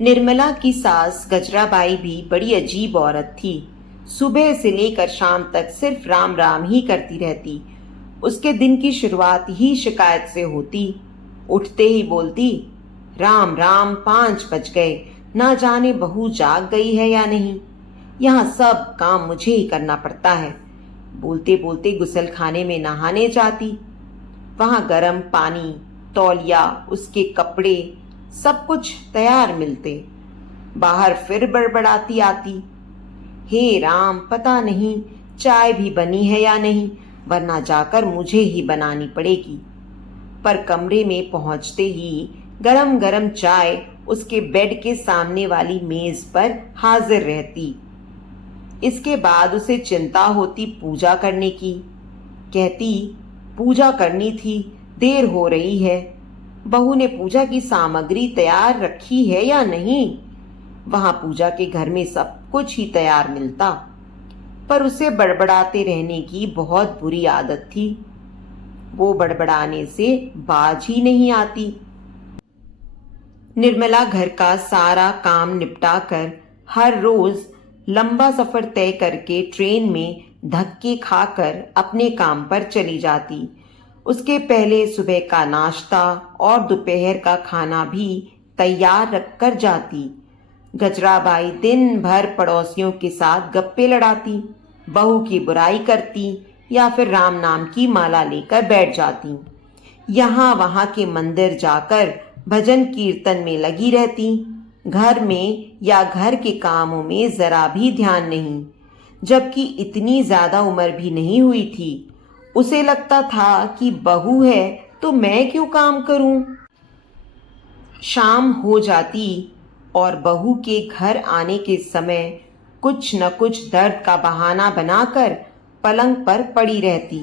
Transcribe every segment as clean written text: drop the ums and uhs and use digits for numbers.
निर्मला की सास गजराबाई भी बड़ी अजीब औरत थी। सुबह से लेकर शाम तक सिर्फ राम राम ही करती रहती। उसके दिन की शुरुआत ही शिकायत से होती। उठते ही बोलती, राम राम 5 बज गए, ना जाने बहू जाग गई है या नहीं। यहाँ सब काम मुझे ही करना पड़ता है। बोलते बोलते गुसल खाने में नहाने जाती। वहां गर्म पानी, तौलिया, उसके कपड़े, सब कुछ तैयार मिलते। बाहर फिर बड़बड़ाती आती, हे राम, पता नहीं चाय भी बनी है या नहीं, वरना जाकर मुझे ही बनानी पड़ेगी। पर कमरे में पहुंचते ही गरम गरम चाय उसके बेड के सामने वाली मेज पर हाजिर रहती। इसके बाद उसे चिंता होती पूजा करने की। कहती, पूजा करनी थी, देर हो रही है। बहू ने पूजा की सामग्री तैयार रखी है या नहीं। वहां पूजा के घर में सब कुछ ही तैयार मिलता, पर उसे बड़बड़ाते रहने की बहुत बुरी आदत थी। वो बड़बड़ाने से बाज ही नहीं आती। निर्मला घर का सारा काम निपटा कर हर रोज लंबा सफर तय करके ट्रेन में धक्के खाकर अपने काम पर चली जाती। उसके पहले सुबह का नाश्ता और दोपहर का खाना भी तैयार रख कर जाती। गजराबाई दिन भर पड़ोसियों के साथ गप्पे लड़ाती, बहू की बुराई करती या फिर राम नाम की माला लेकर बैठ जाती। यहाँ वहाँ के मंदिर जाकर भजन कीर्तन में लगी रहती। घर में या घर के कामों में जरा भी ध्यान नहीं। जबकि इतनी ज्यादा उम्र भी नहीं हुई थी। उसे लगता था कि बहू है तो मैं क्यों काम करूं। शाम हो जाती और बहू के घर आने के समय कुछ न कुछ दर्द का बहाना बनाकर पलंग पर पड़ी रहती।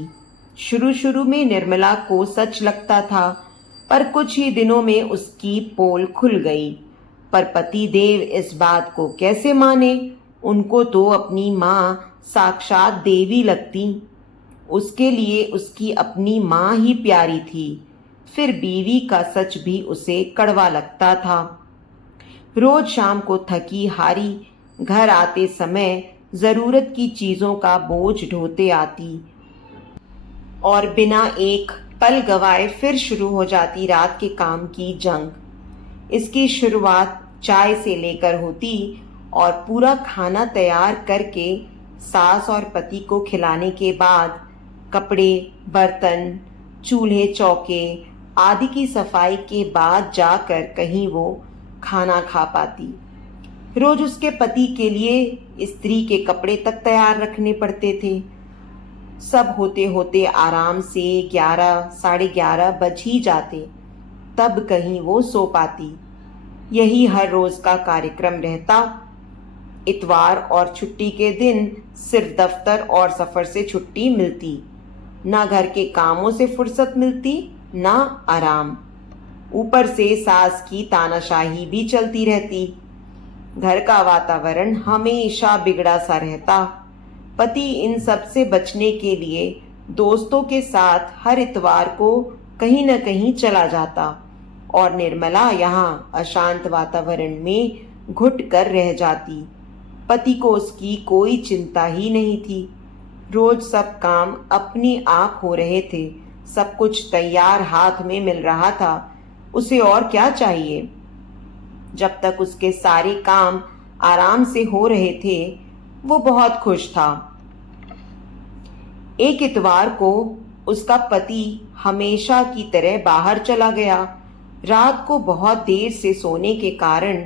शुरू शुरू में निर्मला को सच लगता था, पर कुछ ही दिनों में उसकी पोल खुल गई। पर पति देव इस बात को कैसे माने। उनको तो अपनी माँ साक्षात देवी लगती। उसके लिए उसकी अपनी माँ ही प्यारी थी। फिर बीवी का सच भी उसे कड़वा लगता था। रोज शाम को थकी हारी घर आते समय जरूरत की चीजों का बोझ ढोते आती और बिना एक पल गवाए फिर शुरू हो जाती रात के काम की जंग। इसकी शुरुआत चाय से लेकर होती और पूरा खाना तैयार करके सास और पति को खिलाने के बाद कपड़े, बर्तन, चूल्हे चौके आदि की सफाई के बाद जाकर कहीं वो खाना खा पाती। रोज उसके पति के लिए स्त्री के कपड़े तक तैयार रखने पड़ते थे। सब होते होते आराम से 11 साढ़े 11 बज ही जाते, तब कहीं वो सो पाती। यही हर रोज का कार्यक्रम रहता। इतवार और छुट्टी के दिन सिर्फ दफ्तर और सफर से छुट्टी मिलती। ना घर के कामों से फुर्सत मिलती, ना आराम। ऊपर से सास की तानाशाही भी चलती रहती। घर का वातावरण हमेशा बिगड़ा सा रहता। पति इन सब से बचने के लिए दोस्तों के साथ हर इतवार को कहीं न कहीं चला जाता और निर्मला यहाँ अशांत वातावरण में घुट कर रह जाती। पति को उसकी कोई चिंता ही नहीं थी। रोज सब काम अपने आप हो रहे थे। सब कुछ तैयार हाथ में मिल रहा था। उसे और क्या चाहिए। जब तक उसके सारे काम आराम से हो रहे थे वो बहुत खुश था। एक इतवार को उसका पति हमेशा की तरह बाहर चला गया। रात को बहुत देर से सोने के कारण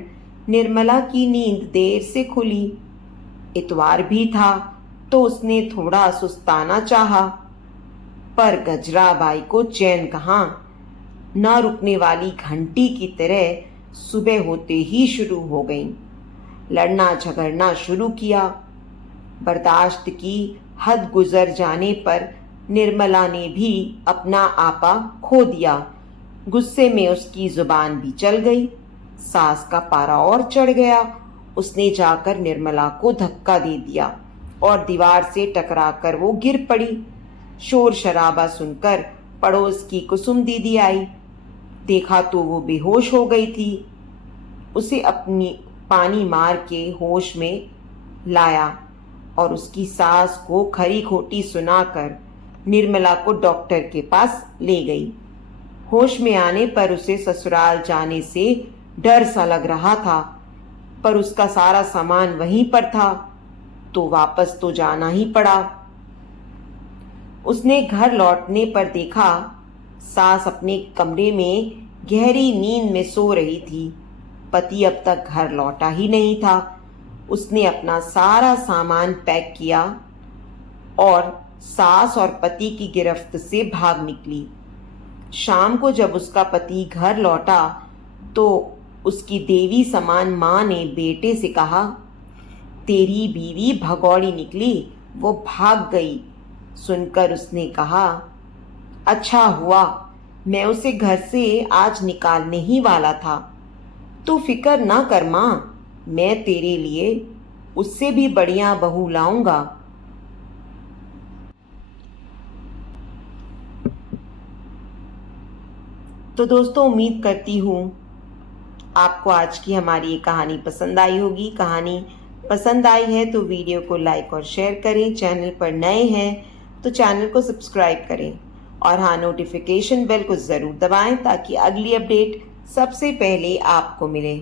निर्मला की नींद देर से खुली। इतवार भी था तो उसने थोड़ा सुस्ताना चाहा, पर गजराबाई को चैन कहाँ। न रुकने वाली घंटी की तरह सुबह होते ही शुरू हो गई। लड़ना झगड़ना शुरू किया। बर्दाश्त की हद गुजर जाने पर निर्मला ने भी अपना आपा खो दिया। गुस्से में उसकी जुबान भी चल गई। सास का पारा और चढ़ गया। उसने जाकर निर्मला को धक्का दे दिया और दीवार से टकराकर वो गिर पड़ी। शोर शराबा सुनकर पड़ोस की कुसुम दीदी आई। देखा तो वो बेहोश हो गई थी। उसे अपनी पानी मार के होश में लाया और उसकी सास को खरी खोटी सुनाकर निर्मला को डॉक्टर के पास ले गई। होश में आने पर उसे ससुराल जाने से डर सा लग रहा था, पर उसका सारा सामान वहीं पर था तो वापस तो जाना ही पड़ा। उसने घर लौटने पर देखा सास अपने कमरे में गहरी नींद में सो रही थी। पति अब तक घर लौटा ही नहीं था। उसने अपना सारा सामान पैक किया और सास और पति की गिरफ्त से भाग निकली। शाम को जब उसका पति घर लौटा तो उसकी देवी समान माँ ने बेटे से कहा, तेरी बीवी भगौड़ी निकली, वो भाग गई। सुनकर उसने कहा, अच्छा हुआ, मैं उसे घर से आज निकालने ही वाला था। तू फिक्र ना कर माँ, मैं तेरे लिए उससे भी बढ़िया बहू लाऊंगा। तो दोस्तों, उम्मीद करती हूँ आपको आज की हमारी ये कहानी पसंद आई होगी। कहानी पसंद आई है तो वीडियो को लाइक और शेयर करें। चैनल पर नए हैं तो चैनल को सब्सक्राइब करें और हाँ, नोटिफिकेशन बेल को ज़रूर दबाएं ताकि अगली अपडेट सबसे पहले आपको मिले।